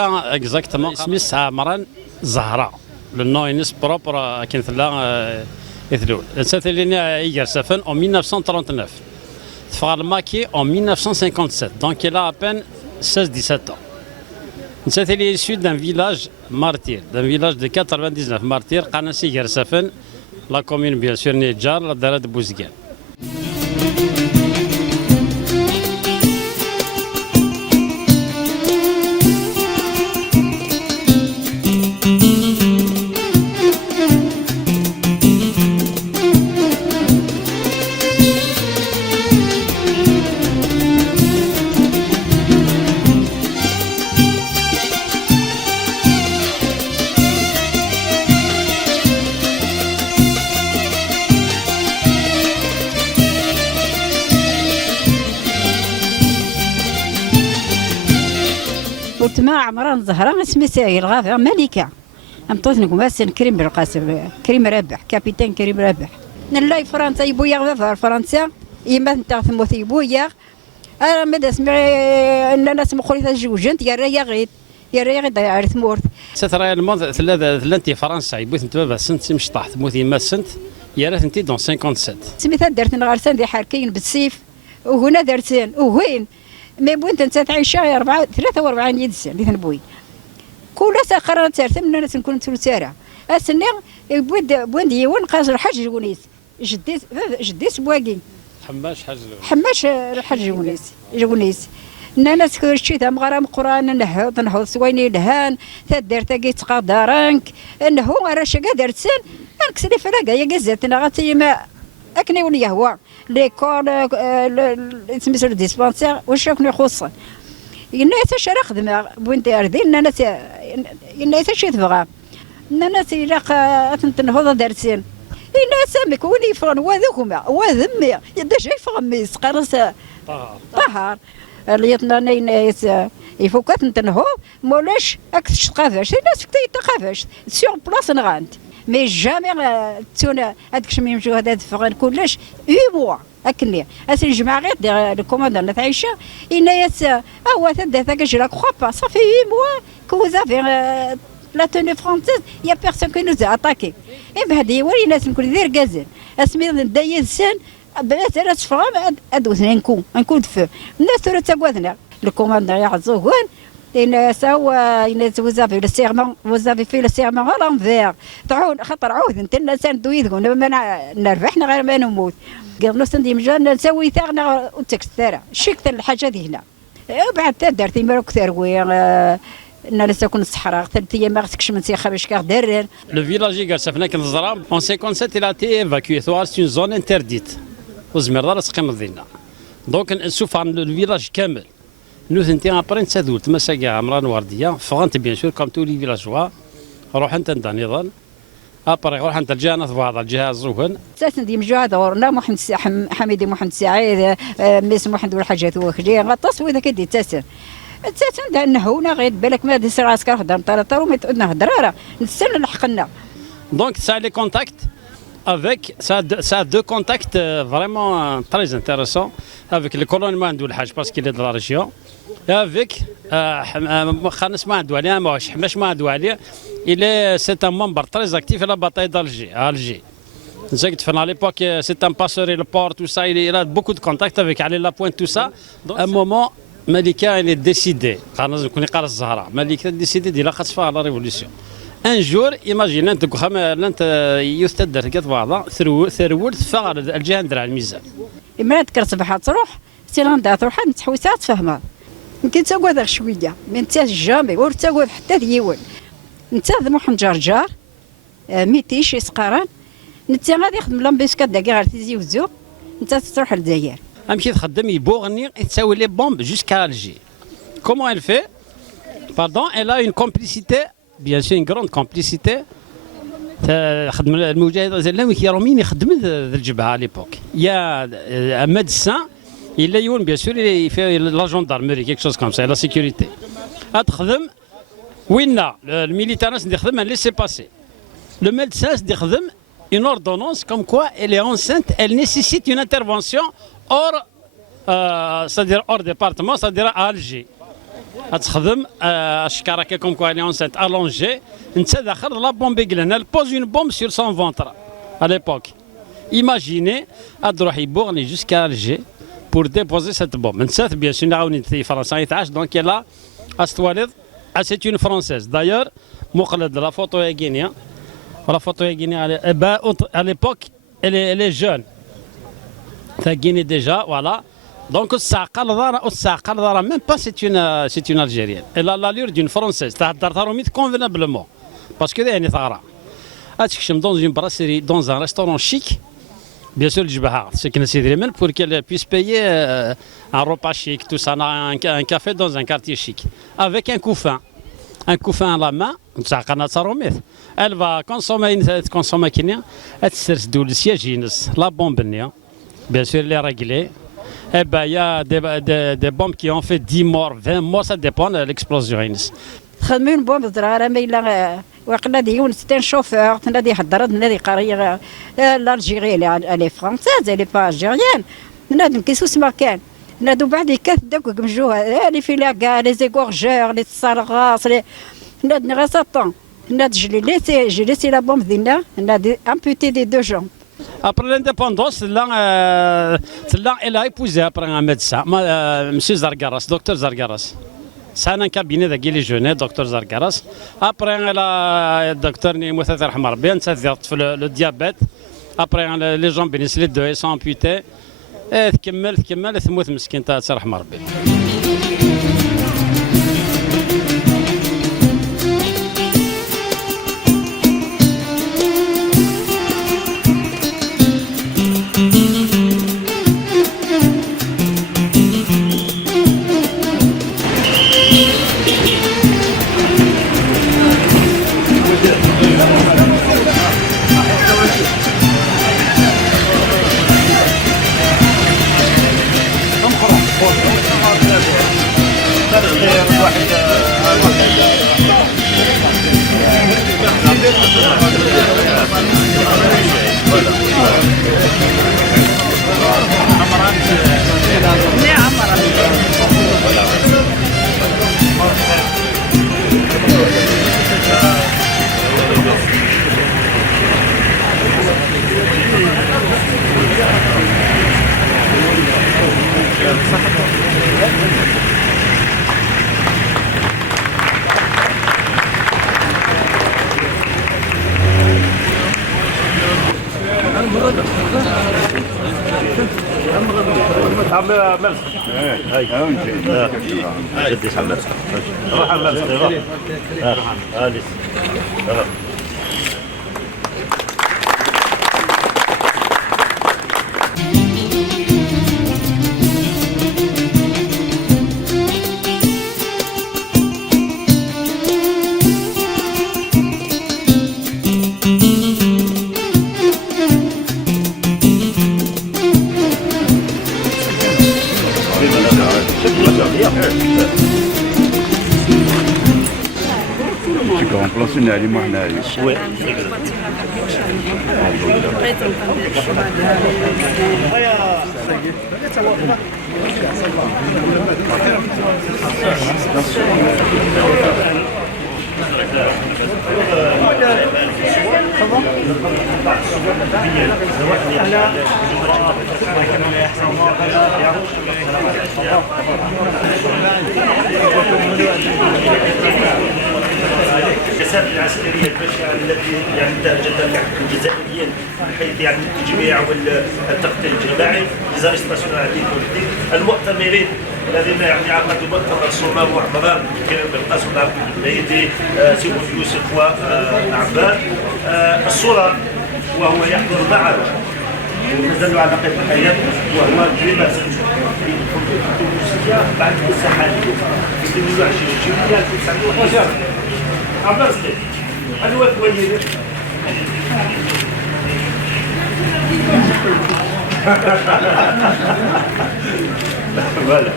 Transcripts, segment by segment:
نتا اكزاكتومون سميس عمران زهراء لو نو ينس بروبر كانت لا يثلول نتا اللي يجرسفن en 1939 تفعل الماكي en 1957 donc il a à peine 16-17 ans. نتا اللي issu d'un village martyr d'un village de 99 martyrs قناصي يجرسفن la commune bien sûr نيجار la دارة بوزقان. وتما عمران زهراء سميتها الغافة ملكة أمطوتني كماسن كريم القاسم كريم رابح كابيتان كريم رابح نلاي فرنسا يبويا غفار فرنسا يما نتا ثموث يبويا أنا ماذا سمع أن الناس مخولي جوجنت يا ريا غيد يا ريا غيد يا ثمورت سترى الموت ثلاثة فرنسا يبوث نتبع سنت مشطح ثموث يما سنت يا راه انتي دون 57 سميتها درت نغرسان دي حركين بالسيف وهنا درتين وين ما بوينت انت تعيش 43 يدسن اللي تنبوي كل قررت ترتم من الناس نكون تسارع اسني بوين يوان قاز الحاج جونيس جديس بواقي حماش الحاج جونيس الناس كرشيتها مغرام قران نهض سويني لهان تدير تاكي تقدرانك انه راه شا قادر تسن انكسلي فراقه يا قزاتنا غاتي ما اكني ولي هو ليكول سميتو ديسبانسير واش راكم يخصن الناس اش راه خدمه بوين تاردين الناس اش تبغى الناس الا تنهض دارتين الناس سامك ولي يفرن وذوكما وذمي يدا جاي فغميس قرص طهر اللي يطلعنا يفوكات نتنهو مولاش اكثر تقافاش الناس كتا يتقافاش سيغ بلاص نغانت مي جامي تونا هذاك شمي يمشيو هذا فغان كلش موا اكني اسي الجماعه غير الكوماندان تاع عيشه الناس هو تدا ذاك جراك خوا صافي موا كو زافي لا توني فرونسيز يا بيرسون كي نوز اتاكي بهذه ولي الناس الكل دير غازل اسمي ندايز سن بلاش انا تفهم ادوز نكون دفو الناس ترى تاكوادنا الكوماندان يعزوهن الناس هو الناس وزافي لو سيرمون وزافي في لو سيرمون على لونفير تعود خاطر عود انت الناس ندوي يدكم ما نربحنا غير ما نموت قالوا سندي مجانا نسوي ثارنا وتكثر شكت الحاجه دي هنا بعد درت مراك ثروي الناس تكون الصحراء ثلاث ايام ما غتكش من سيخه باش كدرر لو فيلاج اللي سفنا كنزرع en 57 il a été évacué c'est une zone interdite وزمر دار تقيم ديالنا دونك نشوف عن الفيلاج كامل نو ثنتي ابري نتسادولت مساكي عمران ورديه فغنت بيان سور كوم تو لي فيلاجوا روح انت نضال ابري روح انت الجهه نضباط الجهه الزوهن اساسا دي مجاهد ورنا محمد حميدي محمد سعيد ميس محمد والحاجات وخجي غطس واذا كدي اساسا نهونا غير بالك ما دير راسك نهضر نطرطر وما تعود نهضر راه نستنى لحقنا دونك سا لي كونتاكت avec ça a deux contacts vraiment très intéressants avec le colonel de l'Hajj parce qu'il est de la région et avec Khanis Mahdouali Hamash Mahdouali c'est un membre très actif à la bataille d'Alger à Alger. À l'époque c'est un passeur et le port tout ça il a beaucoup de contacts avec Ali Lapointe tout ça. À un moment Malika elle est décidée Khanis كوني قال الزهراء Malika décidée ديال خاصفها على ريفوليسيون. ان جور ايماجين انت انت يستدر كذا بعضها ثرول تفغر الجهه ندير على الميزان اما تكر صباح تروح سيلاندا تروح نتحوسات تفهمها يمكن تقعد شويه من تا جامي ورتقعد حتى ديول انت محمد جرجار ميتيش يسقران انت غادي يخدم لامبيسكا داكي غير تيزي وزو انت تروح للجزائر امشي تخدم يبوغني تساوي لي بومب جوسكا الجي كومون elle fait pardon elle a une complicité bien sûr une grande complicité خدم المجاهد زلمي كيرومين يخدم الجبهه على ليبوك يا ميدسان il est bien sûr il fait la gendarmerie quelque chose comme ça la sécurité تخدم وين الميليتاريس يخدم laisser passer le médecin يخدم une ordonnance comme quoi elle est enceinte elle nécessite une intervention hors c'est-à-dire hors département c'est-à-dire à Alger تخدم الشكاره كيكم كو الي اونسيت الونجي انت داخل لا بومبي لهنا البوز اون بومب سور سون فونتر à l'époque. Imaginez à Drohibourg jusqu'à Alger pour déposer cette bombe. Bien sûr, une Française, donc elle a Astoualid, c'est une Française. D'ailleurs, la photo est guinéenne. La photo est guinéenne. À l'époque, elle est jeune. La Guinée déjà, voilà. Donc, même pas c'est une Algérienne. Elle a l'allure d'une Française. Convenablement. Parce que elle est dans une brasserie, dans un restaurant chic, bien sûr, c'est que pour qu'elle puisse payer un repas chic, tout ça, un café dans un quartier chic, avec un couffin à la main, elle va consommer le siège, la bombe, bien sûr, elle est réglée. Eh ben, il y a des bombes qui ont fait 10 morts, 20 morts, ça dépend de l'explosion. خدمين بوم درارة ميلا وقنا ديون ستين شوفور تنادي حضرت نادي قرية الجيري لي فرونسيز لي با الجيريان نادي نكيسوس ما كان نادو بعد كاث داك مجوها لي فيلا كاع لي زيغورجور لي تصالغاس لي ناد نغاسطون ناد جي ليسي لا بوم دينا نادي امبوتي دي دو جون. Après l'indépendance, elle a épousé après un médecin, M. Zargaras, docteur Zargaras. C'est un cabinet de les jeunes, docteur Zargaras. Après, le docteur Nimouthat Rahmar Ben, ça fait le diabète. Après, les gens bénissent les deux, ils sont amputés. Et تكمل تموت مسكين تاع رحمة ربي. remplacer l'aliment là. Oui. الكساد العسكريه البشعه التي يعني انتهجتها الحكم الجزائريين من حيث يعني التجميع والتقتيل الجماعي المؤتمرين الذين يعني عقدوا مؤتمر الصومال وعمران كريم بالقاسم عبد الميدي سيد يوسف ونعبان الصوره وهو يحضر معه ومازال على قيد الحياه وهو لباس في التونسيه بعد الساحات في 22 جويلية 1911 عباس لي هذا هو الوليد فوالا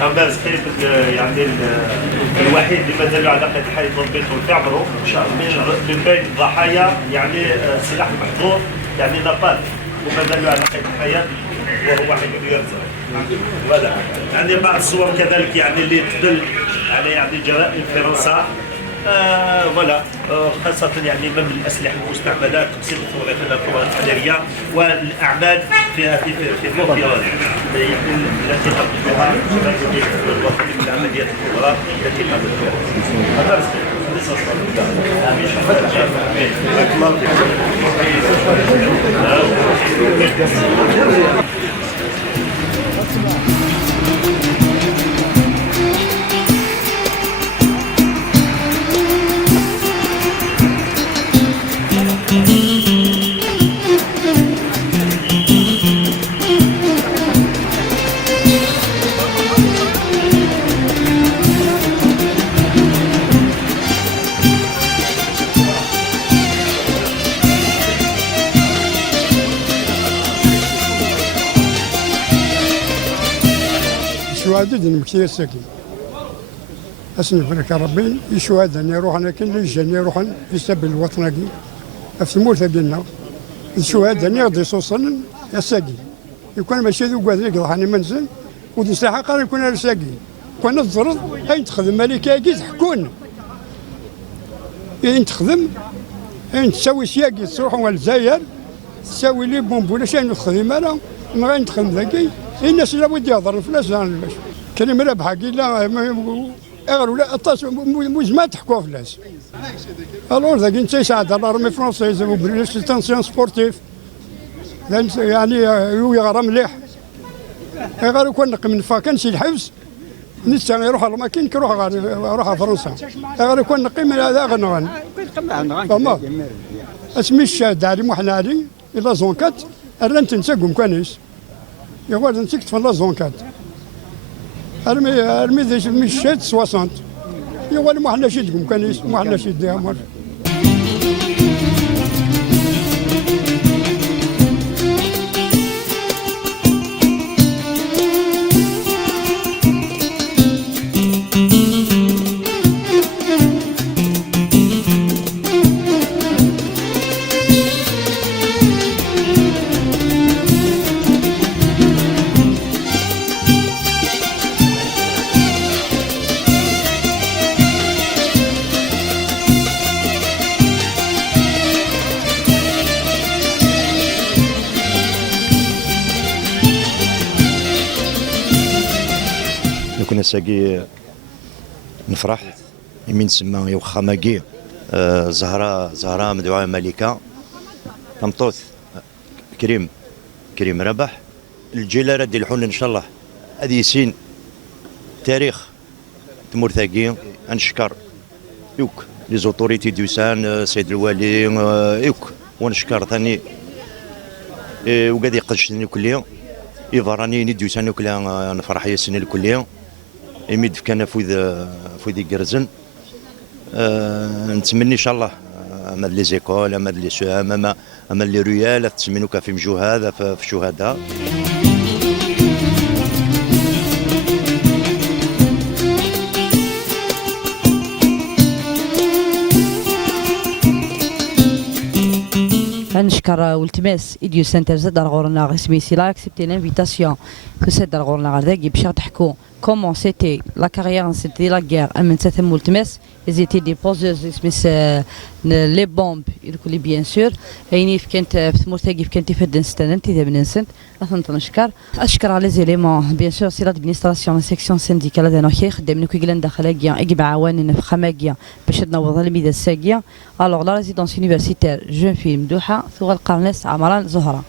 عباس كيف يعني الوحيد اللي مازال على قيد الحياه ضبيته في عمره من بين الضحايا يعني سلاح محظور يعني نابال ومازال على قيد الحياه وهو حي يرزق. فوالا يعني بعض الصور كذلك يعني اللي تدل على يعني جرائم فرنسا فوالا خاصة يعني من الأسلحة المستعملة تقسيم القوات الحربية والأعمال في المنطقة التي تقومها الوطني بالعمليات الكبرى التي قامت بها. الشهداء المكتير الساكن أسنف لك ربي يشهد أن يروح أنا كن للجن يروح في سبيل الوطن في الموت ديالنا الشهداء أن يغدي صوصا الساقي يكون ماشي ذو قادر يقضي حني منزل ودي ساحة قال يكون الساقي كون الضرب أين تخدم مالك ياكي تحكون أين تخدم أين تسوي سياقي تروحوا للجزائر تسوي لي بومبولا شي نخدم أنا نغي نخدم ذاكي الناس لا ودي يهضر الفلاس باش كلمة ربحة لا غير ولا الطاس ما تحكوا فلاس الور ذاك انت يساعد الارمي فرونسيز وبريستانسيون سبورتيف يعني يغرى مليح غير يكون نقي من فاكن شي الحبس نسا يروح الماكين يروح فرنسا غير يكون نقي من هذا غنغن فما اسمي الشاد علي محنا علي الى زونكات الرنت نسقم كانيس يقول انت في لا زونكات ارمي ذي مشيت 60 يقول ما حنا شدكم كانيس ما حنا شدها كنا ساقي نفرح يمين سما يوخا ماكي زهرة مدعوة ملكة مطوث كريم ربح الجيل راه يلحون ان شاء الله هذه سين تاريخ تمور ثاقي نشكر يوك لي زوتوريتي دوسان سيد الوالي يوك ونشكر ثاني وقاعد يقدشني كل يوم يفراني ندوسان كلها نفرح ياسين الكليه يمد كان فوذ قرزن نتمنى ان شاء الله اما لي زيكول اما لي سوام اما لي ريال تسمينو في مجهود في الشهداء. نشكر والتماس إديو سانتر زاد الغورنا غسمي سي لا اكسبتي لانفيتاسيون كو ساد الغورنا غاداكي باش تحكوا كومون سيتي لا كارير سيتي لا غير امن تثم والتماس زيتي دي بوزوز اسمس لي بومب يقولي بيان سور هيني كانت في تمورتاكي كانت فدن ستانت اذا بنسنت اثنت نشكر اشكر على لي زيليمون بيان سور سي لادمينستراسيون سيكسيون سينديكال هذا نوخي خدامنا كي قلنا داخلاكيا اجي بعوان نفخماكيا باش تنوض الميدا الساكيا الوغ لا ريزيدونس يونيفرسيتير جون فيلم دوحه ثغال قرنس عمران زهره.